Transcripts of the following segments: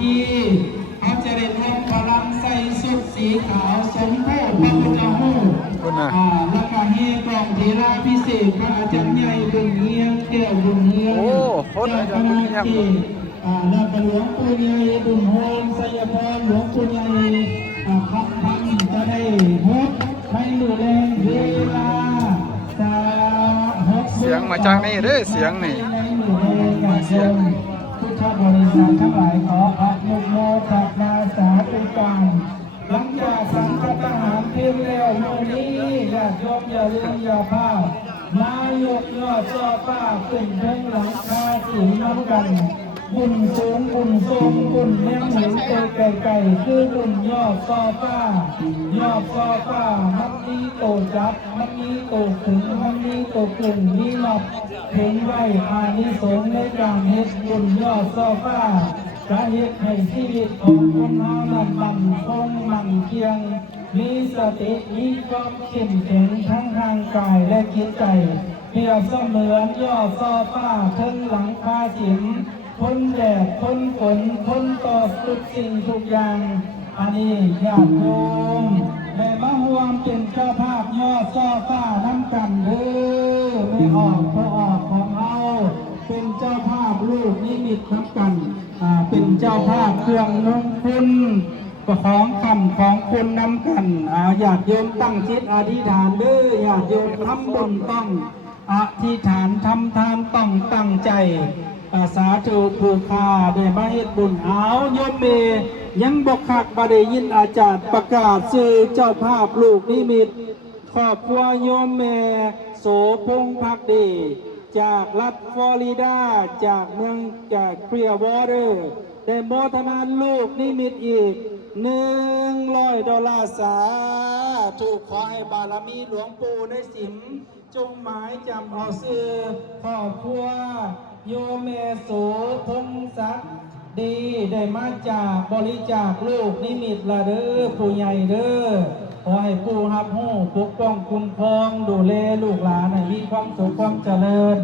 ที่อาจารย์รวมพลังใส่สุดสีขาวสมโภชพระพุทธรูปแล้วก็เฮกองเทราพิเศษพระอาจารย์ใหญ่บุญเฮียงแก้วบุญเฮียงเจ้าคณะที่แล้วก็หลวงปู่ใหญ่บุญโฮมไสยพรหลวงปู่ใหญ่พักพันจะได้พบให้ดูแลเวลาเสียงมาจากนี่เด้อเสียงนี่เสียงพุทธบริษัททั้งหลายขออนุโมทนาสาธุการหลังจากสังฆทหารเพียงแล้วโมนี้ญาติโยมอย่าลืมอย่าพลาดนายกยอดจอป้าขึ้นเพิ่งหลังคาสีน้ำกันบุญสูงบุญทรงบุญเลี้ยงหมูไก่คือบุญยอดซอป้ายอดซอป้ามันมีโตจับมันมีโตถึงมันมีโตกึ่งมีหลับถึงไว้อานิสงส์ในการเฮ็ดบุญยอดซอป้าจะเฮ็ดให้ชีวิตของคนเฮามันคงมันเคียงมีสติมีความเข้มแข็งทั้งทางกายและจิตใจเปรียบเสมือนยอดซอป้าถึงหลังคาสิมพ้นแดดพ้นฝนพ้นต่อทุกสิ่งทุกอย่างอันนี้ญาติโยมได้มาห่วงเป็นเจ้าภาพยอดซอฟ้าน้ำกันเด้อไม่ออกเพราะออกของเอาเป็นเจ้าภาพลูกนิมิตน้ำกันเป็นเจ้าภาพเครื่องนุ่งคุณของคำของคุณน้ำกันญาติโยมตั้งจิตอธิษฐานเด้อญาติโยมทำบุญต้องอธิษฐานทำทานต้องตั้งใจสาธุผู้ข้าได้มาเฮ็ดบุญเอาโยมเมยังบกคักบ่ได้ยินอาจารย์ประกาศชื่อเจ้าภาพลูกนิมิตครอบครัวโยมเมโสพงษ์ภักดีจากรัฐฟลอริดาจากเมืองจากเคลียร์วอเตอร์ได้โมทนาลูกนิมิตอีก$100สาธุขอให้บารมีหลวงปู่ในสิมจงหมายจำเอาซื่อครอบครัวโยเมโสพงศักดิ์ดีได้มาจากบริจาคลูกนิมิตละเด้อผู้ใหญ่เด้อขอให้ผู้รับหูปกป้องคุ้มครองดูแลลูกหลานให้มีความสุขความเจริญ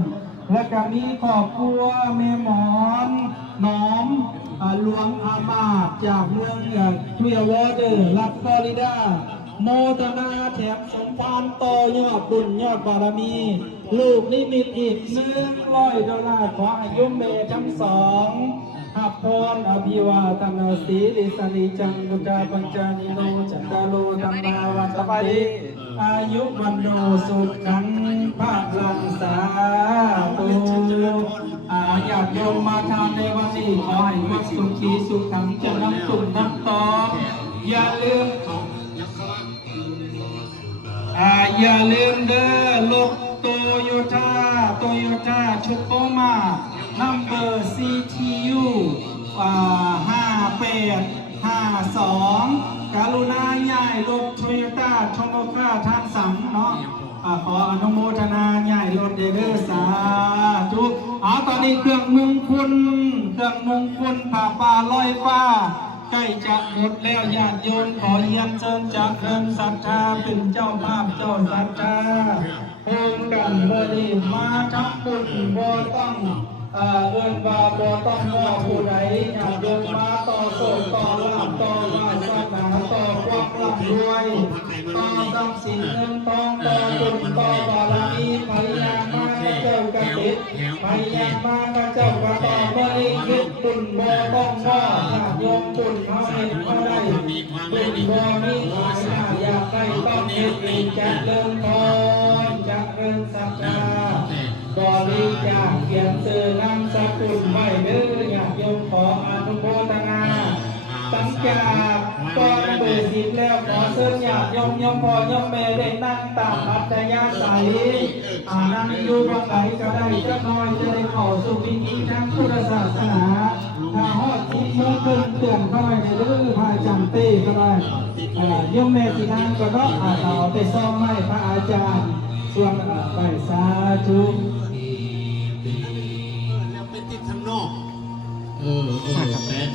และก็มีครอบครัวแม่หมอนน้อมหลวงอามาตย์จากเมืองเคลียร์วอเตอร์รัฐฟลอริดาโมทนาแถมสมภารต่อยอดบุญยอดบารมีลูกนิมิตอีก$100ขออายุเมทั้งสองหับพรอภิวาทนาสีลิสนิจังบุตาปัญจานิโนจัตตาโลธรรมาวันตติอายุวันโนสุขังภาลังสาธุญาติโยมมาทานในวันนี้ขอให้ความสุขีสุขขังจะน้ำตุ่มน้ำตอมอย่าลืมเด้อรถโตโยต้าชุกโกมานัมเบอร์ CTU 5852กรุณาย้ายรถโตโยต้าโทโมคาท่านสังเนาะขออนุโมทนาย้ายรถเด้อสาธุตอนนี้เครื่องมงคลผ่าป่าลอยฟ้าใกล้จะหมดแล้วญาติโยมขอเยี่ยมเชิญจากเริ่มศรัทธาเป็นเจ้าภาพเจ้าศรัทธาโฮมกันบ่ได้มาทำบุญบ่ต้องเอิ้นว่าบ่ต้องว่าผู้ใดญาติโยมมาต่อโศกต่อลาภต่อวาสนาต่อความร่ำรวยต่อทรัพย์สินเงินทองต่อบุญต่อบารมีพยายามมาเจ้ากติดพยายามมาเจ้ากระต่อบ่ได้คิดบุญบ่ต้องว่าญาติโยมบุญเขาเฮ็ดบ่ได้บุญบ่มีขายอยากได้ต้องเฮ็ดเองจะเริ่มทองจะเริ่มศรัทธาบริจาคเขียนชื่อนามสกุลไว้เด้อญาติโยมขออนุโมทนาตั้งจากก่อนเบอร์10แล้วขอเชิญญาติโยมพ่อยมแม่ได้นั่งตามอัธยาศัยนั่งอยู่ตรงไหนก็ได้จะน้อยจะได้เข้าสู่พิธีทางพุทธศาสนาถ้าฮอด10 โมงครึ่งเตือนเข้าไปในเรื่องพระอาจารย์เต้ก็ได้โยมแม่ที่นั่งก็เนาะเอาไปซ่อมให้พระอาจารย์ส่วนไปสาธุ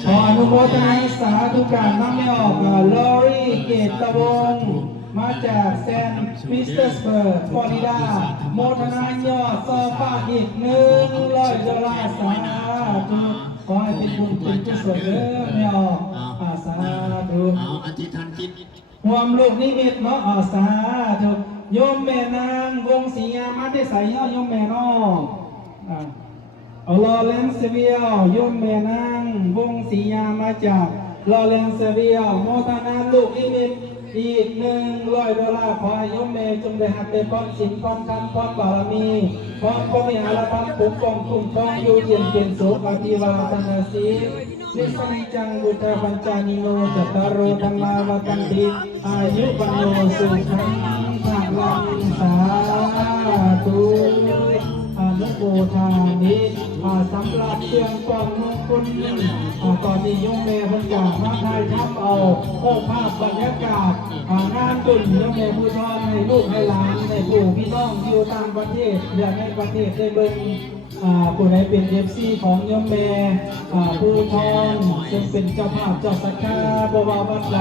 ขออนุโมทนาสาธุการน้ำไม่ออกลอรี่เกตตะวง มาจากแซนปีเตอร์สเบิร์กฟลอริดาโมทนายอดซอฟ้าอีก$100สาธุขอให้เป็นบุญเป็นกุศลเด้อแม่ออกสาธุ เอาอธิษฐานจิต รวมลูกนิมิตเนาะสาธุโยมแม่นางวงศรียามาได้ใส่เนาะโยมแม่น้องเอาลอเรนเซเวียลโยมแม่นางวงศรียามาจากลอเรนเซเวียลโมทนาลูกนิมิตอีก$100ขอให้โยมแม่จงได้หักได้ป้อนสินป้อนคำป้อนบารมีป้อนพระวิหารธรรมปกป้องคุ้มครองอยู่เย็นเป็นสุขอภิวาทนาสีนิสนิจังบุตรปัญจานิโนจัตตารโอธรรมาวกันติอายุวันโนสุขังภาลังสาธุอนุโมทามิสำหรับเครื่องกองมงคลตอนนี้โยมแม่เพิ่นอยากมาถ่ายทำเอาภาพบรรยากาศงานตุ่นโยมแม่ผู้ทอนให้ลูกให้หลานให้ผู้พี่น้องที่อยู่ต่างประเทศอยากให้ประเทศได้เบิ่งผู้ใดเป็น FC ของโยมแม่ผู้ทอนซึ่งเป็นเจ้าภาพเจ้าสักการะบ่ว่าวัดไหน